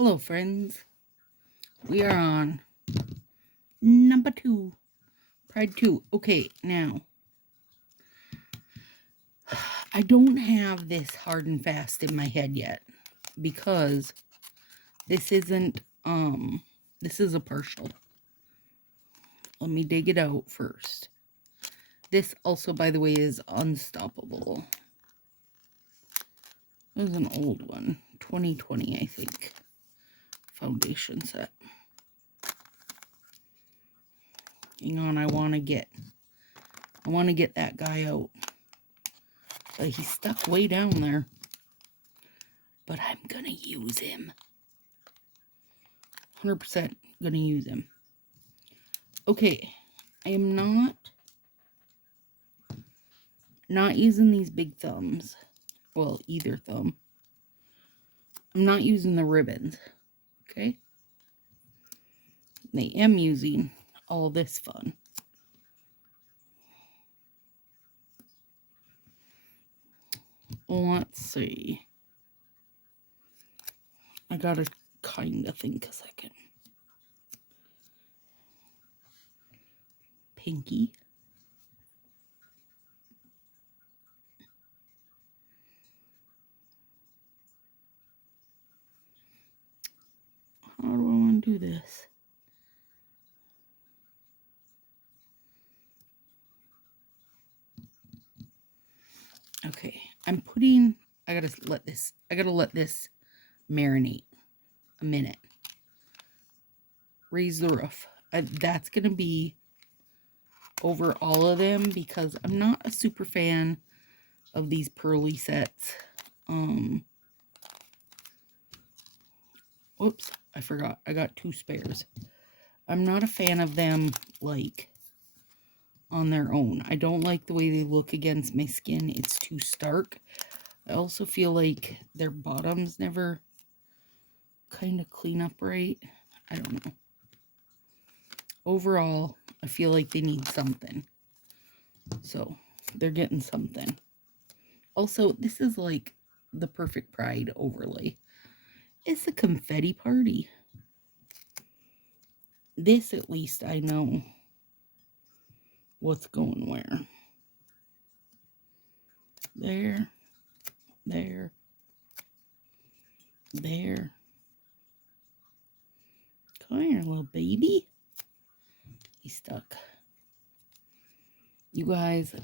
Hello, friends. We are on number 2, Pride 2. Okay, now, I don't have this hard and fast in my head yet because this isn't, this is a partial. Let me dig it out first. This also, by the way, is Unstoppable. It was an old one, 2020, I think. Foundation set. Hang on, I want to get that guy out. But he's stuck way down there. But I'm gonna use him. 100% gonna use him. Okay, I am not using these big thumbs. Well, either thumb. I'm not using the ribbons. Okay? I am using all this fun. Let's see. I gotta kinda think a second. Pinky. How do I want to do this? Okay, I gotta let this marinate a minute. Raise the roof. That's gonna be over all of them because I'm not a super fan of these pearly sets. Whoops, I forgot. I got 2 spares. I'm not a fan of them, like, on their own. I don't like the way they look against my skin. It's too stark. I also feel like their bottoms never kind of clean up right. I don't know. Overall, I feel like they need something. So, they're getting something. Also, this is like the perfect Pride overlay. It's a confetti party. This, at least, I know what's going where. There. There. There. Come here, little baby. He's stuck. You guys.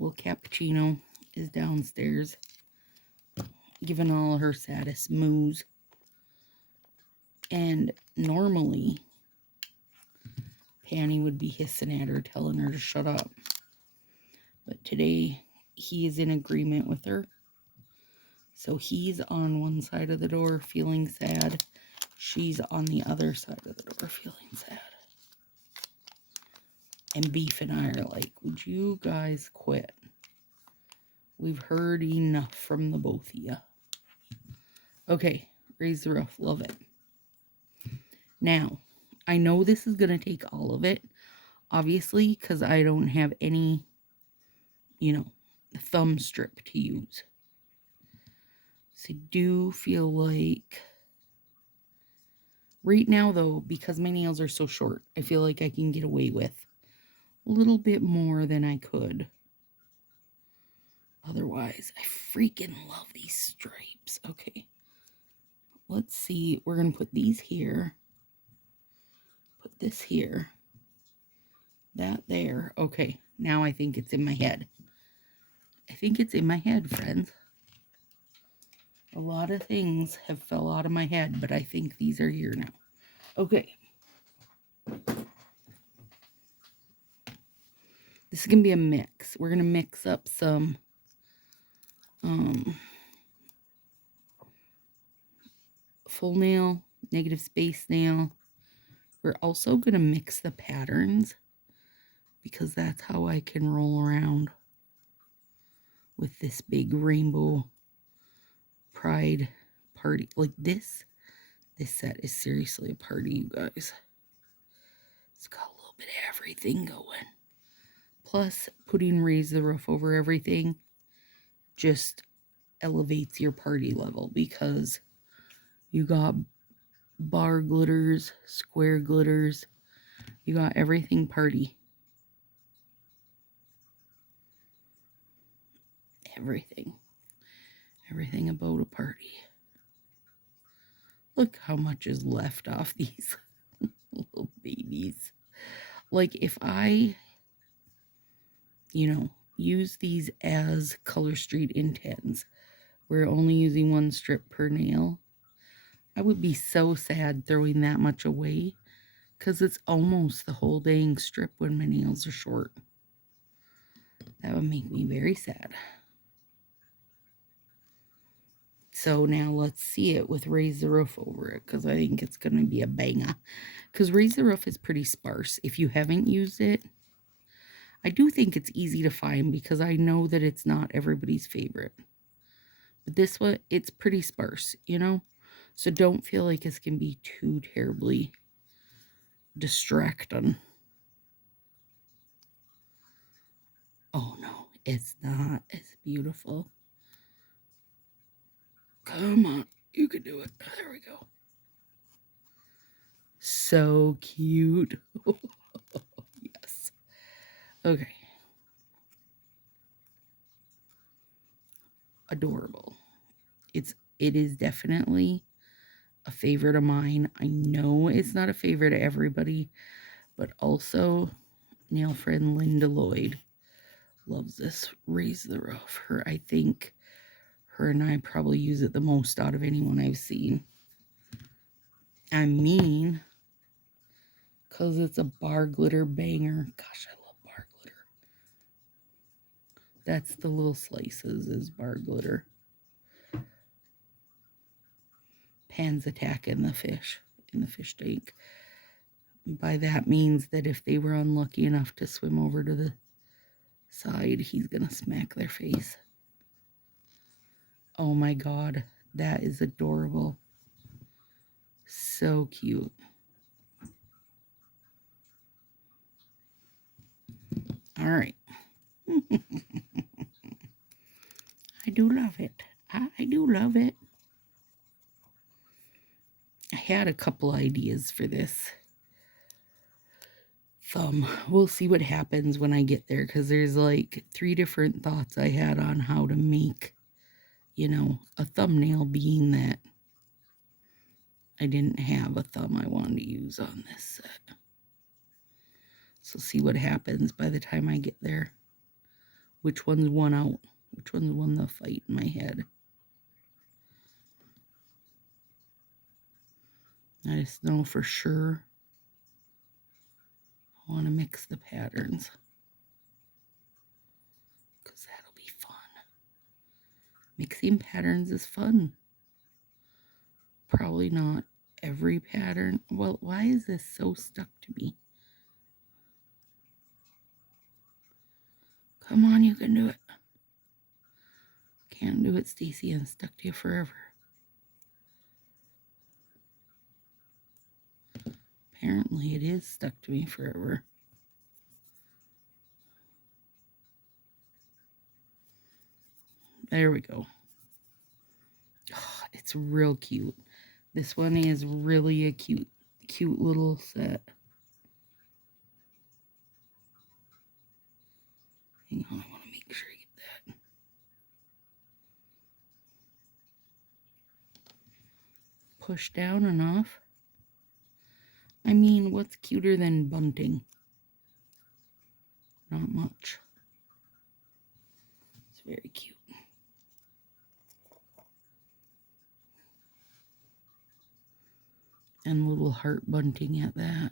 Little cappuccino is downstairs giving all her saddest moos. And normally, Panny would be hissing at her, telling her to shut up. But today, he is in agreement with her. So he's on one side of the door feeling sad. She's on the other side of the door feeling sad. And Beef and I are like, would you guys quit? We've heard enough from the both of you. Okay, raise the roof. Love it. Now, I know this is going to take all of it, obviously, because I don't have any, thumb strip to use. So I do feel like, right now, though, because my nails are so short, I feel like I can get away with a little bit more than I could. Otherwise, I freaking love these stripes. Okay. Let's see. We're going to put these here. Put this here. That there. Okay. Now I think it's in my head. I think it's in my head, friends. A lot of things have fell out of my head, but I think these are here now. Okay. This is going to be a mix. We're going to mix up some full nail, negative space nail. We're also going to mix the patterns because that's how I can roll around with this big rainbow Pride party. Like this set is seriously a party, you guys. It's got a little bit of everything going. Plus, putting Raise the Roof over everything just elevates your party level because you got bar glitters, square glitters, you got everything party. Everything. Everything about a party. Look how much is left off these little babies. Like if I, use these as Color Street Intens, we're only using one strip per nail, I would be so sad throwing that much away because it's almost the whole dang strip when my nails are short. That would make me very sad. So now let's see it with Raise the Roof over it because I think it's going to be a banger. Because Raise the Roof is pretty sparse. If you haven't used it, I do think it's easy to find because I know that it's not everybody's favorite. But this one, it's pretty sparse, So don't feel like it's going to be too terribly distracting. Oh no, it's not. It's beautiful. Come on, you can do it. There we go. So cute. Yes. Okay. Adorable. It is definitely a favorite of mine. I know it's not a favorite of everybody, but also nail friend Linda Lloyd loves this Raise the Roof. I think her and I probably use it the most out of anyone I've seen. I mean, because it's a bar glitter banger. Gosh, I love bar glitter. That's the little slices is bar glitter. Pans attacking the fish in the fish tank. By that means that if they were unlucky enough to swim over to the side, he's gonna smack their face. Oh my god, that is adorable. So cute. All right. I do love it. I do love it. I had a couple ideas for this thumb. We'll see what happens when I get there because there's like 3 different thoughts I had on how to make, a thumbnail, being that I didn't have a thumb I wanted to use on this set. So see what happens by the time I get there. Which one's won out? Which one's won the fight in my head? I just know for sure I want to mix the patterns because that'll be fun. Mixing patterns is fun. Probably not every pattern. Well, why is this so stuck to me? Come on, you can do it. Can't do it, Stacy. I'm stuck to you forever. Apparently it is stuck to me forever. There we go. Oh, it's real cute. This one is really a cute little set. Hang on, I want to make sure I get that. Push down enough. I mean, what's cuter than bunting? Not much. It's very cute. And little heart bunting at that.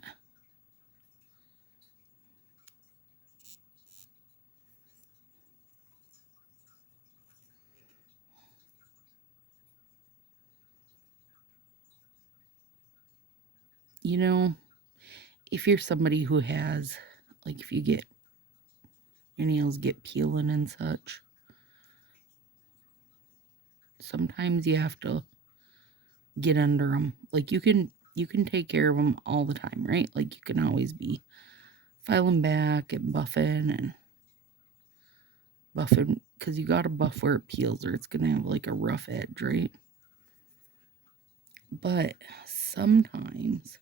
If you're somebody who has, like, if you get your nails get peeling and such, sometimes you have to get under them. Like, you can take care of them all the time, right? Like, you can always be filing back and buffing and buffing, because you got to buff where it peels or it's going to have like a rough edge, right? But sometimes,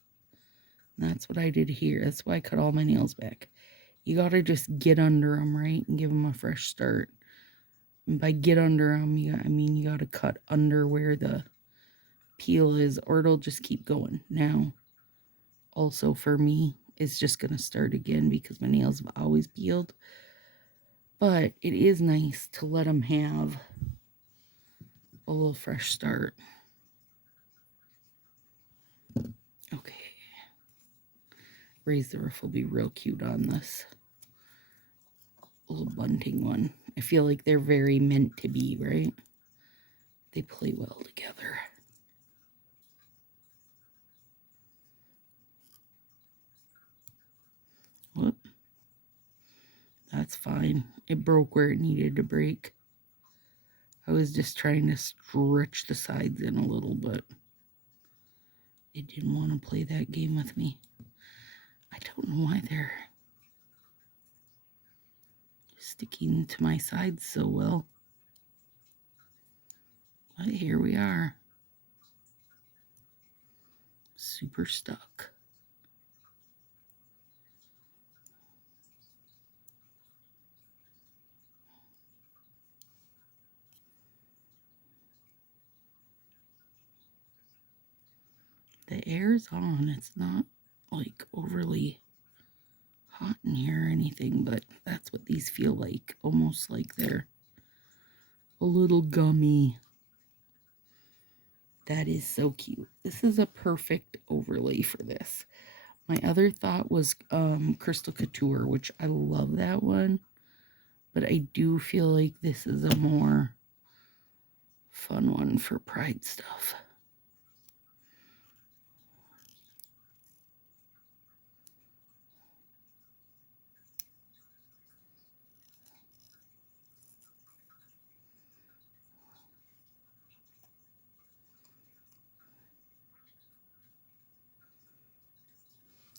that's what I did here. That's why I cut all my nails back. You got to just get under them, right? And give them a fresh start. And by get under them, you got to cut under where the peel is, or it'll just keep going. Now, also for me, it's just going to start again because my nails have always peeled. But it is nice to let them have a little fresh start. Okay. Raise the roof will be real cute on this little bunting one. I feel like they're very meant to be, right? They play well together. Whoop. That's fine. It broke where it needed to break. I was just trying to stretch the sides in a little bit. It didn't want to play that game with me. I don't know why they're sticking to my sides so well. But here we are. Super stuck. The air's on. It's not like overly hot in here or anything, but that's what these feel like. Almost like they're a little gummy. That is so cute. This is a perfect overlay for this. My other thought was Crystal Couture, which I love that one. But I do feel like this is a more fun one for Pride stuff.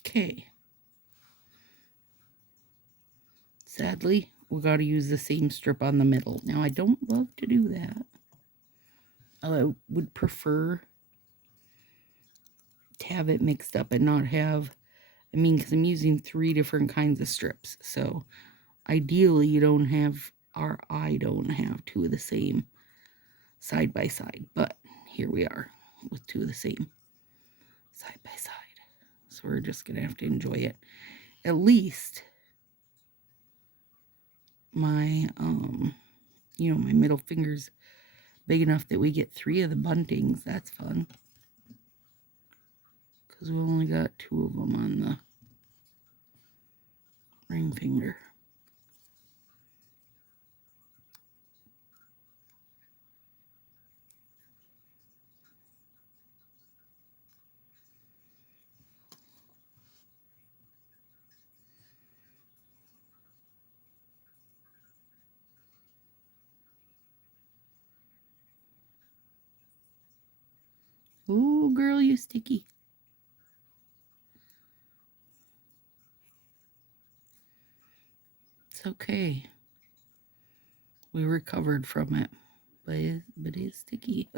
Okay. Sadly, we got to use the same strip on the middle. Now, I don't love to do that. I would prefer to have it mixed up and not have, because I'm using 3 different kinds of strips. So, ideally, you don't have, or I don't have 2 of the same side by side. But here we are with 2 of the same side by side. So, we're just going to have to enjoy it. At least my, my middle finger's big enough that we get 3 of the buntings. That's fun. Because we only got 2 of them on the ring finger. Ooh, girl, you sticky. It's okay. We recovered from it, but it's sticky.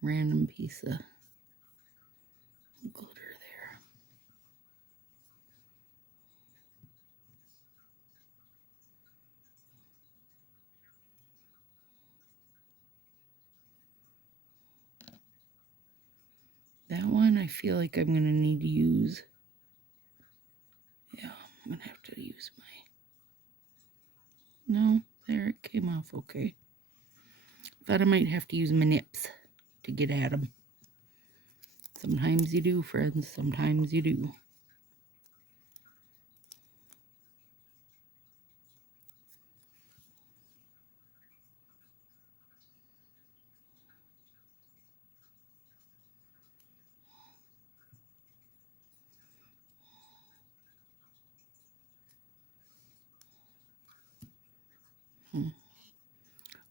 Random piece of glitter there. That one I feel like I'm going to need to use. Yeah, I'm going to have to use my... No, there it came off okay. Thought I might have to use my nips to get at them. Sometimes you do, friends. Sometimes you do.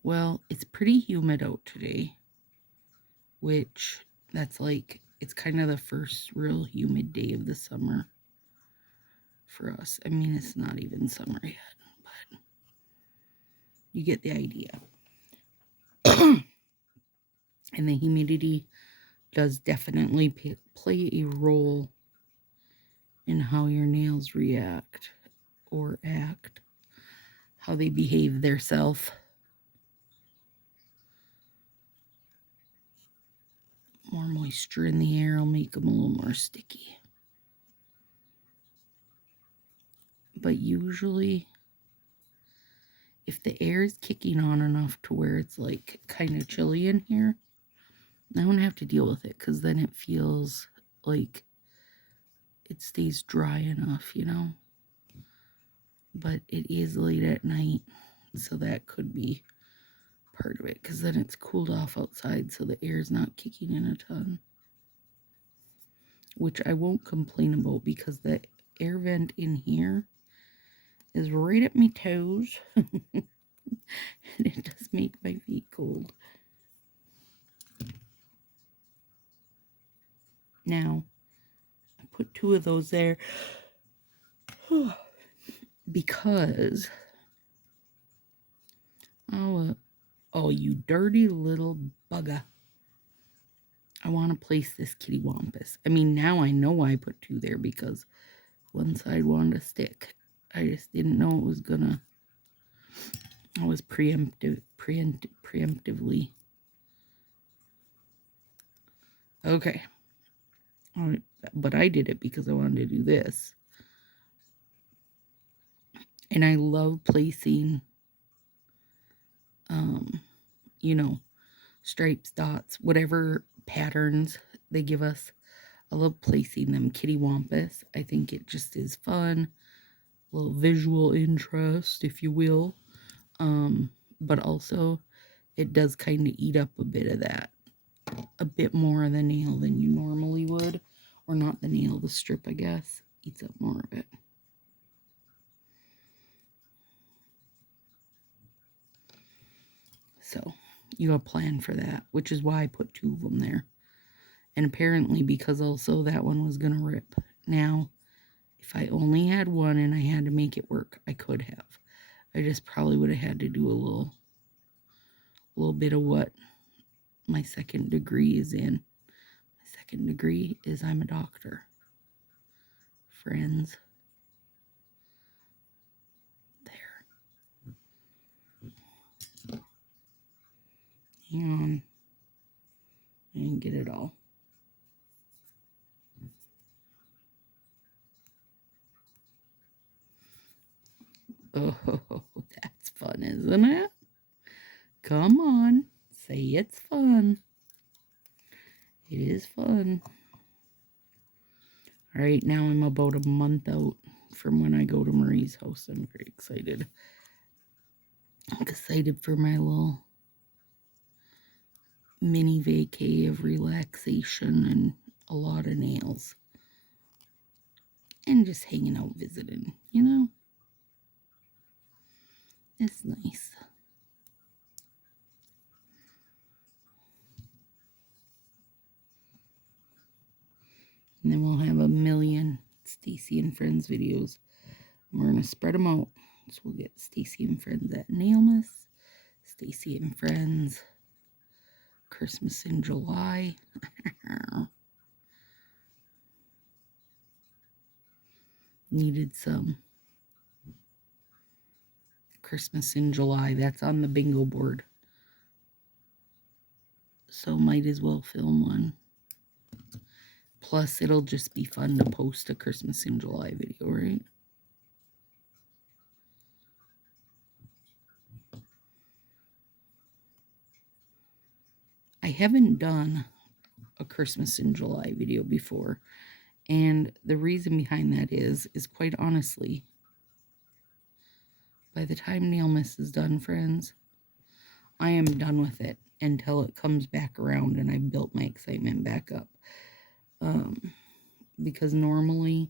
Well, it's pretty humid out today, which it's kind of the first real humid day of the summer for us. I mean, it's not even summer yet, but you get the idea. And the humidity does definitely play a role in how your nails react or act, how they behave their self. More moisture in the air will make them a little more sticky. But usually, if the air is kicking on enough to where it's like kind of chilly in here, I don't have to deal with it because then it feels like it stays dry enough, you know? But it is late at night, so that could be part of it because then it's cooled off outside so the air is not kicking in a ton. Which I won't complain about because the air vent in here is right at my toes. And it does make my feet cold. Now, I put 2 of those there because, oh, you dirty little bugger. I want to place this kitty wampus. I mean, now I know why I put 2 there because one side wanted to stick. I just didn't know it was gonna. I was preemptively. Okay. All right, but I did it because I wanted to do this. And I love placing, you know, stripes, dots, whatever patterns they give us. I love placing them kitty wampus. I think it just is fun. A little visual interest, if you will. But also, it does kind of eat up a bit of that. A bit more of the nail than you normally would. Or not the nail, the strip, I guess. Eats up more of it. So, you got a plan for that, which is why I put 2 of them there. And apparently because also that one was going to rip. Now, if I only had one and I had to make it work, I could have. I just probably would have had to do a little bit of what my second degree is in. My second degree is I'm a doctor. Friends. There. Hang on. I didn't get it all. Oh, that's fun, isn't it? Come on. Say it's fun. It is fun. All right, now I'm about a month out from when I go to Marie's house. I'm very excited. I'm excited for my little mini vacay of relaxation and a lot of nails. And just hanging out visiting, you know? It's nice. And then we'll have a million Stacy and Friends videos. We're going to spread them out. So we'll get Stacy and Friends at Nailmas, Stacy and Friends, Christmas in July. Needed some Christmas in July. That's on the bingo board. So might as well film one. Plus, it'll just be fun to post a Christmas in July video, right? I haven't done a Christmas in July video before. And the reason behind that is quite honestly, by the time Nailmas is done, friends, I am done with it until it comes back around and I've built my excitement back up. Because normally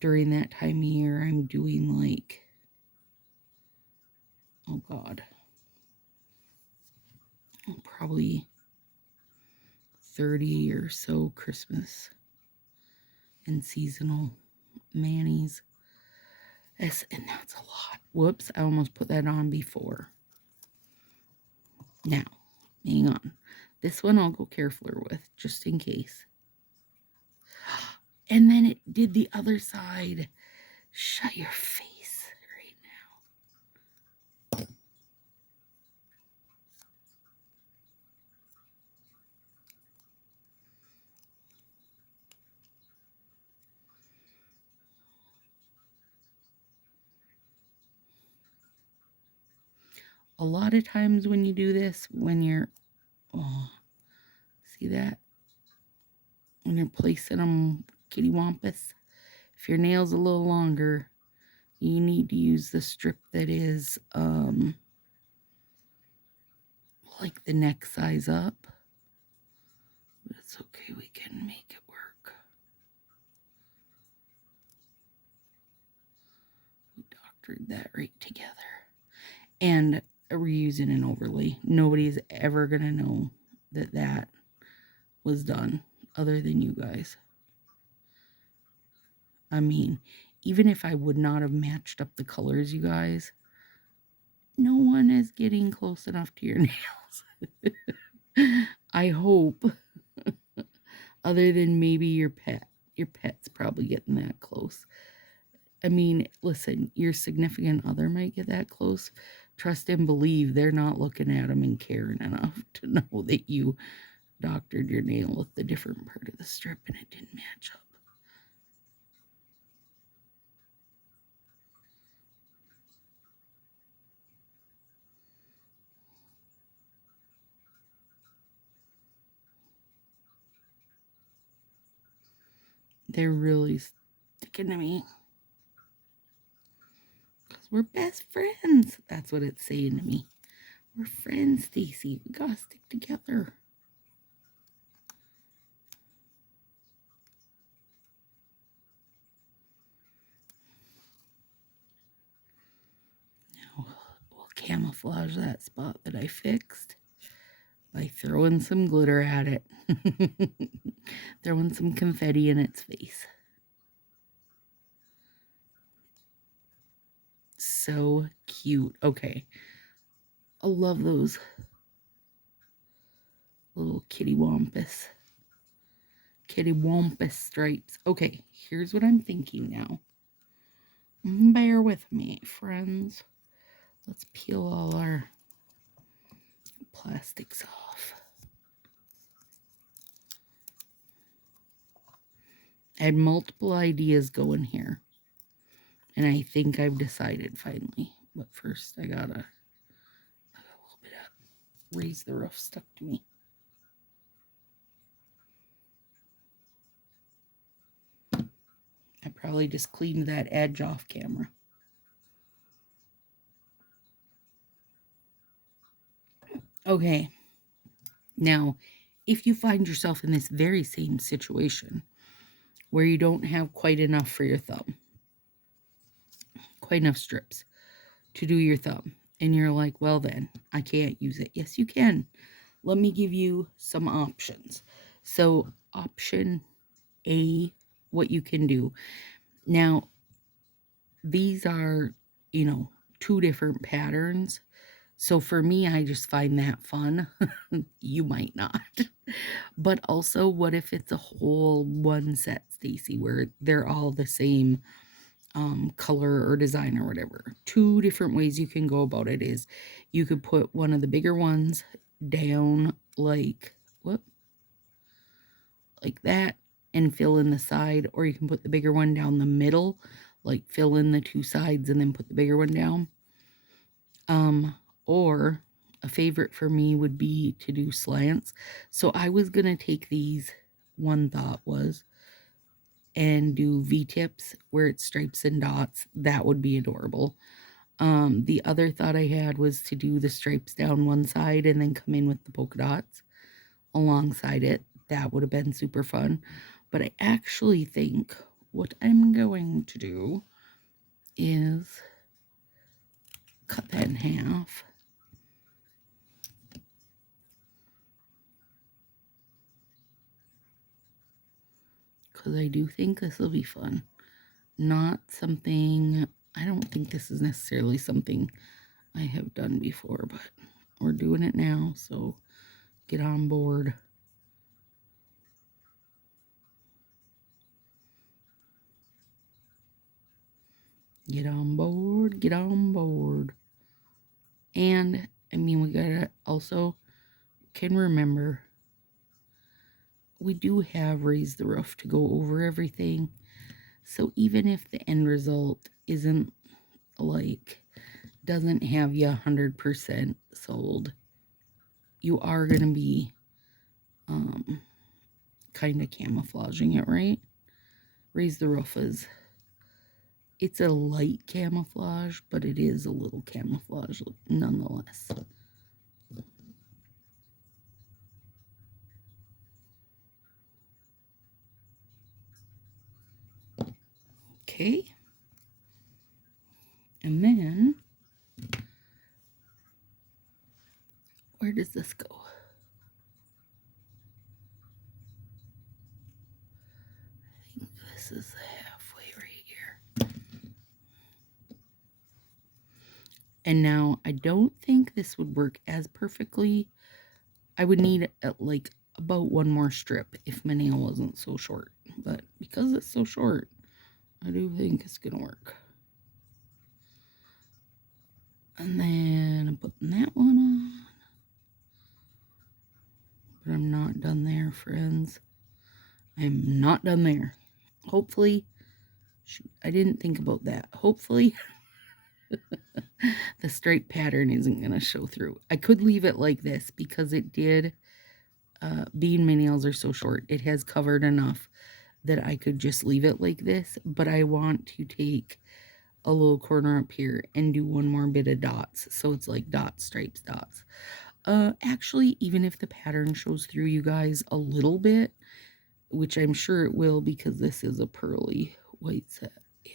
during that time of year, I'm doing like, oh God, probably 30 or so Christmas and seasonal Manny's. And that's a lot. Whoops, I almost put that on before. Now, hang on. This one I'll go carefully with, just in case. And then it did the other side. Shut your face right now. A lot of times when you do this, when you're, oh, see that? When you're placing them kitty wampus, if your nail's a little longer, you need to use the strip that is like the neck size up. But it's okay, we can make it work. We doctored that right together. And we're using an overlay. Nobody's ever gonna know that that was done other than you guys. I mean, even if I would not have matched up the colors, you guys, no one is getting close enough to your nails. I hope. Other than maybe your pet. Your pet's probably getting that close. I mean, listen, your significant other might get that close. Trust and believe they're not looking at them and caring enough to know that you doctored your nail with the different part of the strip and it didn't match up. They're really sticking to me. Because we're best friends. That's what it's saying to me. We're friends, Stacy. We gotta stick together. Now we'll camouflage that spot that I fixed by throwing some glitter at it. Throwing some confetti in its face. So cute. Okay. I love those little kitty wampus stripes. Okay, here's what I'm thinking now. Bear with me, friends. Let's peel all our plastics off. I had multiple ideas going here. And I think I've decided finally. But first I got a little bit of raise the roof stuck to me. I probably just cleaned that edge off camera. Okay. Now, if you find yourself in this very same situation where you don't have quite enough for your thumb, quite enough strips to do your thumb, and you're like, well then, I can't use it. Yes, you can. Let me give you some options. So, option A, what you can do. Now, these are, you know, two different patterns. So for me, I just find that fun. You might not. But also, what if it's a whole one set, Stacy, where they're all the same color or design or whatever? Two different ways you can go about it is you could put one of the bigger ones down like, like that and fill in the side, or you can put the bigger one down the middle, like fill in the two sides and then put the bigger one down. Or a favorite for me would be to do slants. So I was going to take these, one thought was, and do V-tips where it's stripes and dots. That would be adorable. The other thought I had was to do the stripes down one side and then come in with the polka dots alongside it. That would have been super fun. But I actually think what I'm going to do is cut that in half. Because I do think this will be fun. Not something, I don't think this is necessarily something I have done before, but we're doing it now, so get on board. Get on board, get on board. And, I mean, we gotta also can remember we do have Raise the Roof to go over everything. So even if the end result isn't like, doesn't have you 100% sold, you are going to be kind of camouflaging it, right? Raise the Roof is, it's a light camouflage, but it is a little camouflage nonetheless. Okay. And then, where does this go? I think this is halfway right here. And now, I don't think this would work as perfectly. I would need like about one more strip if my nail wasn't so short. But because it's so short, I do think it's going to work. And then I'm putting that one on. But I'm not done there, friends. I'm not done there. Hopefully, shoot, I didn't think about that. Hopefully, the stripe pattern isn't going to show through. I could leave it like this because it did, being my nails are so short, it has covered enough that I could just leave it like this. But I want to take a little corner up here and do one more bit of dots. So it's like dots, stripes, dots. Actually, even if the pattern shows through, you guys, a little bit, which I'm sure it will because this is a pearly white set. Yeah.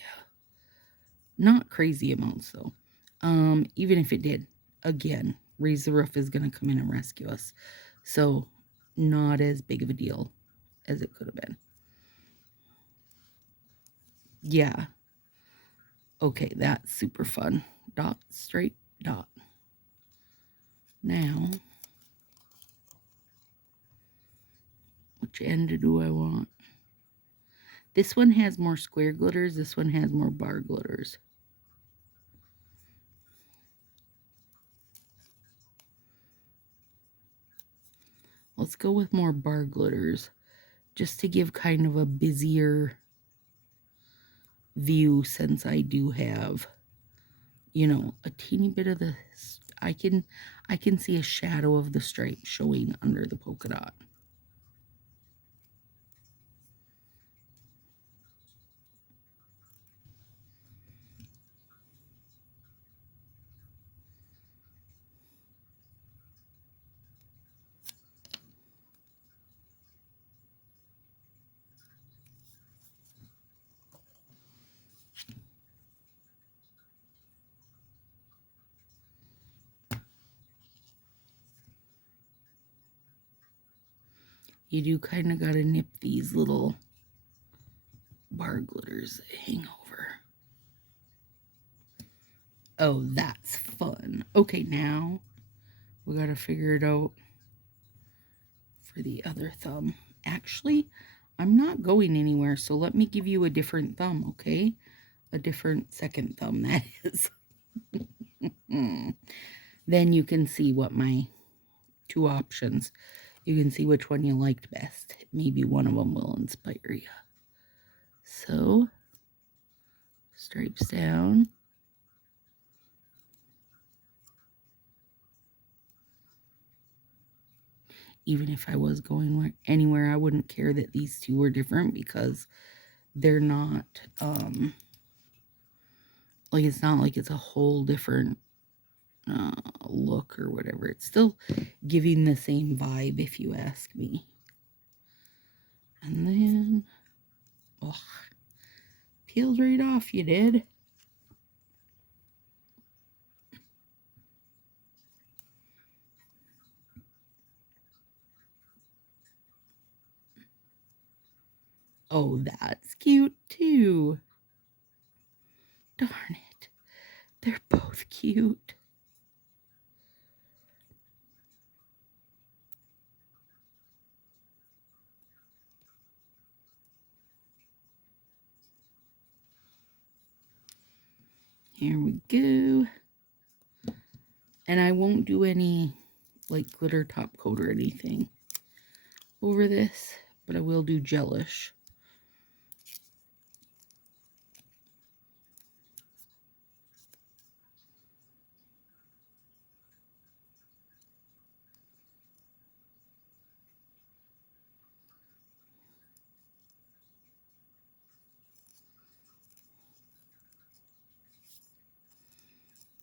Not crazy amounts though. Even if it did, again, Raise the Roof is going to come in and rescue us. So not as big of a deal as it could have been. Yeah. Okay, that's super fun. Dot, straight, dot. Now, which end do I want? This one has more square glitters. This one has more bar glitters. Let's go with more bar glitters just to give kind of a busier view, since I do have, you know, a teeny bit of the, I can see a shadow of the stripe showing under the polka dot. You do kind of got to nip these little bar glitters that hang over. Oh, that's fun. Okay, now we got to figure it out for the other thumb. Actually, I'm not going anywhere, so let me give you a different thumb, okay? A different second thumb, that is. Then you can see what my two options, you can see which one you liked best. Maybe one of them will inspire you. So, stripes down. Even if I was going anywhere, I wouldn't care that these two were different because they're not, like, it's not like it's a whole different look or whatever. It's still giving the same vibe, if you ask me. And then, oh, peeled right off, you did. Oh, that's cute too. Darn it. They're both cute. Here we go. And I won't do any like glitter top coat or anything over this, but I will do gelish.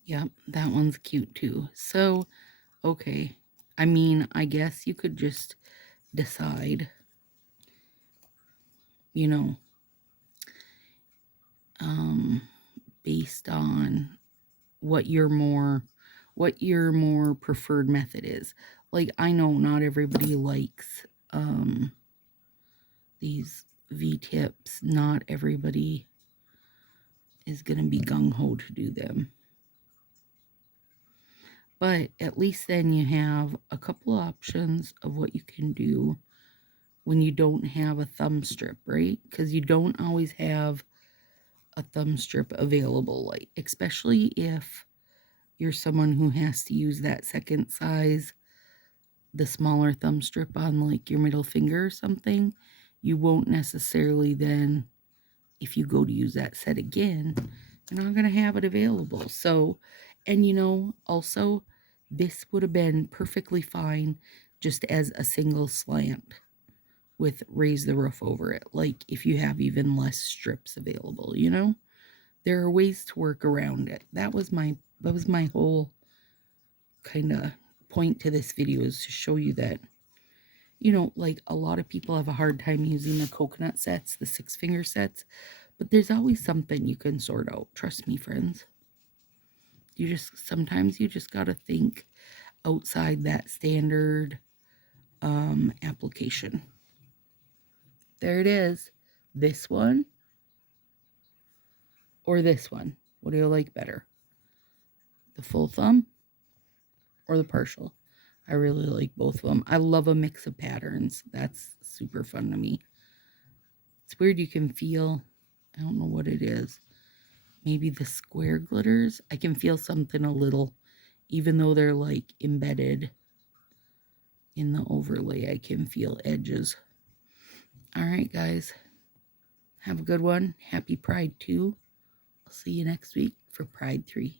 Yep, that one's cute too. So, okay. I mean, I guess you could just decide, you know, based on what your more preferred method is. Like, I know not everybody likes these V-tips. Not everybody is going to be gung-ho to do them. But at least then you have a couple options of what you can do when you don't have a thumb strip, right? Because you don't always have a thumb strip available, like especially if you're someone who has to use that second size, the smaller thumb strip on like your middle finger or something. You won't necessarily then, if you go to use that set again, you're not going to have it available. So, and you know, also, this would have been perfectly fine just as a single slant with raise the roof over it. Like if you have even less strips available, you know, there are ways to work around it. That was my whole kind of point to this video, is to show you that, you know, like a lot of people have a hard time using the coconut sets, the 6-finger sets, but there's always something you can sort out. Trust me, friends. Sometimes you just got to think outside that standard application. There it is. This one or this one. What do you like better? The full thumb or the partial? I really like both of them. I love a mix of patterns. That's super fun to me. It's weird, you can feel, I don't know what it is. Maybe the square glitters. I can feel something a little, even though they're like embedded in the overlay, I can feel edges. All right, guys. Have a good one. Happy Pride 2. I'll see you next week for Pride 3.